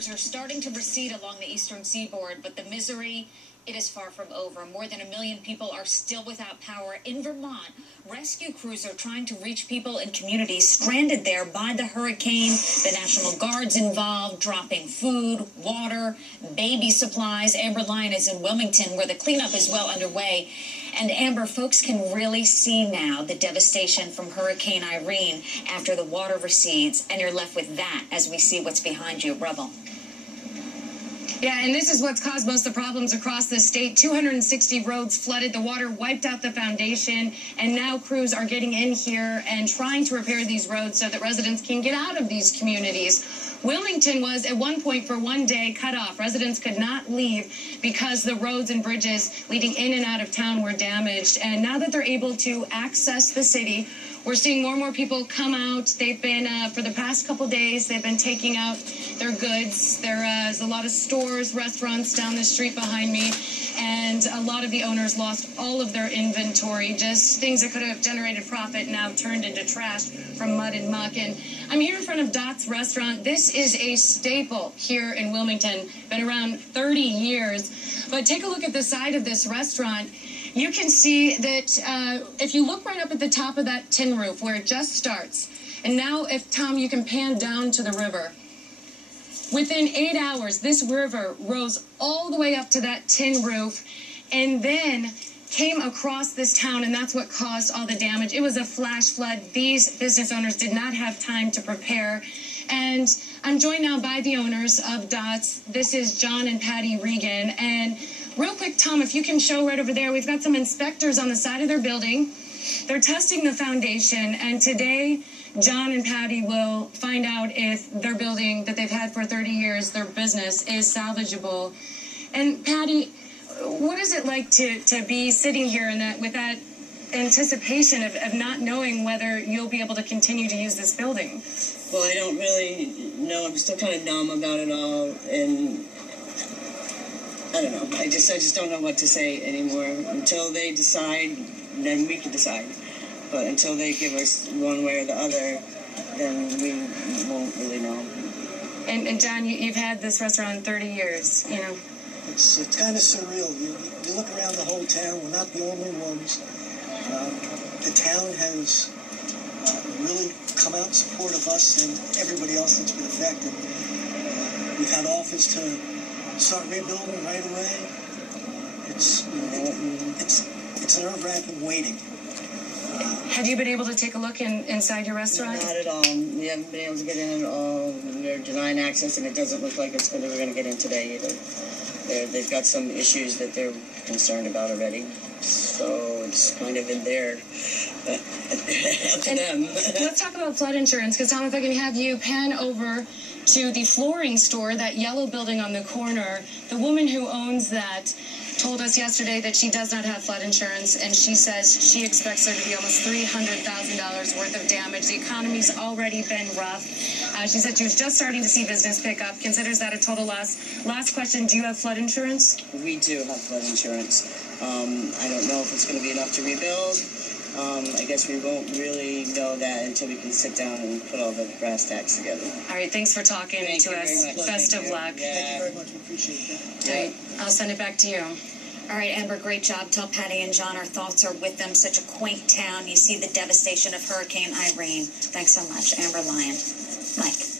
waters are starting to recede along the eastern seaboard, but the misery, it is far from over. More than 1 million people are still without power. In Vermont, rescue crews are trying to reach people in communities stranded there by the hurricane. The National Guard's involved, dropping food, water, baby supplies. Amber Lyon is in Wilmington, where the cleanup is well underway. And Amber, folks can really see now the devastation from Hurricane Irene after the water recedes, and you're left with that as we see what's behind you, rubble. Yeah, and this is what's caused most of the problems across the state. 260 roads flooded, the water wiped out the foundation, and now crews are getting in here and trying to repair these roads so that residents can get out of these communities. Wilmington was at one point for one day cut off. Residents could not leave because the roads and bridges leading in and out of town were damaged. And now that they're able to access the city, we're seeing more and more people come out. They've been, for the past couple days, they've been taking out their goods. There's a lot of stores, restaurants down the street behind me, and a lot of the owners lost all of their inventory. Just things that could have generated profit now turned into trash from mud and muck. And I'm here in front of Dot's Restaurant. This is a staple here in Wilmington, been around 30 years. But take a look at the side of this restaurant. You can see that if you look right up at the top of that tin roof where it just starts, and now if, Tom, you can pan down to the river, within 8 hours, this river rose all the way up to that tin roof and then came across this town, and that's what caused all the damage. It was a flash flood. These business owners did not have time to prepare. And I'm joined now by the owners of Dots. This is John+Patti Reagan. And real quick, Tom, if you can show right over there, we've got some inspectors on the side of their building. They're testing the foundation, and today John+Patti will find out if their building that they've had for 30 years, their business, is salvageable. And Patty, what is it like to be sitting here in that with that anticipation of not knowing whether you'll be able to continue to use this building? Well, I don't really know. I'm still kind of numb about it all, and I don't know. I just don't know what to say anymore. Until they decide, then we can decide. But until they give us one way or the other, then we won't really know. And John, you've had this restaurant 30 years, you know. It's kind of surreal. You look around the whole town. We're not the only ones. The town has really come out in support of us and everybody else that's been affected. We've had offers to start rebuilding right away. It's nerve-wracking waiting. Have you been able to take a look inside your restaurant? Not at all. We haven't been able to get in at all. They're denying access, and it doesn't look like we're going to get in today either. They've got some issues that they're concerned about already. So it's kind of in there. Up to them. Let's talk about flood insurance, because Tom, if I can have you pan over to the flooring store, that yellow building on the corner. The woman who owns that told us yesterday that she does not have flood insurance, and she says she expects there to be almost $300,000 worth of damage. The economy's already been rough. She said she was just starting to see business pick up, considers that a total loss. Last question, do you have flood insurance? We do have flood insurance. I don't know if it's going to be enough to rebuild. I guess we won't really know that until we can sit down and put all the brass tacks together. All right, thanks for talking to us. Best of luck. Yeah. Thank you very much. We appreciate that. All right, I'll send it back to you. All right, Amber, great job. Tell Patty and John our thoughts are with them. Such a quaint town. You see the devastation of Hurricane Irene. Thanks so much, Amber Lyon. Mike.